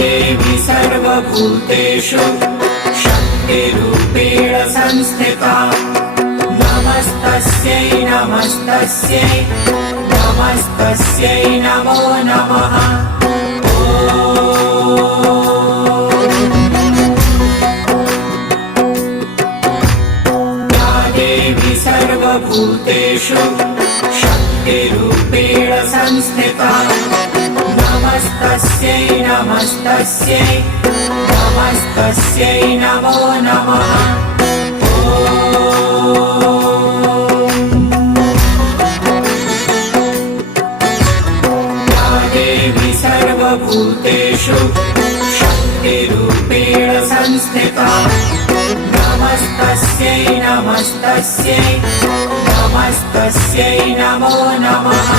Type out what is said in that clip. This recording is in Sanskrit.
देवी सर्वभूतेषु शक्तिरूपेण संस्थिता नमस्तस्यै नमस्तस्यै नमस्तस्यै नमो नमः। या देवी सर्वभूतेषु शक्तिरूपेण संस्थिता नमस्तस्यै नमस्तस्यै नमस्तस्यै नमो नमः। या देवी सर्वभूतेषु शक्तिरूपेण संस्थिता नमस्तस्यै नमस्तस्यै नमस्तस्यै नमो नमः।